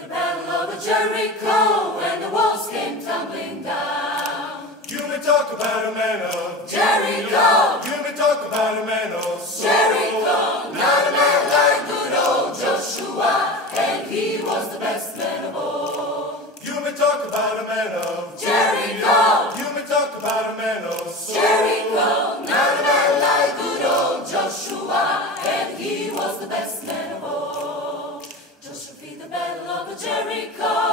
the battle of Jericho, when the walls came tumbling down. You may talk about a man of Jericho. You may talk about a man of Jericho, not a man like good old Joshua, and he was the best man of all. You may talk about a man of Jericho. You may talk about a man of Jericho, not a man like good old Joshua, and he was the best man of all. Joshua beat the battle of Jericho.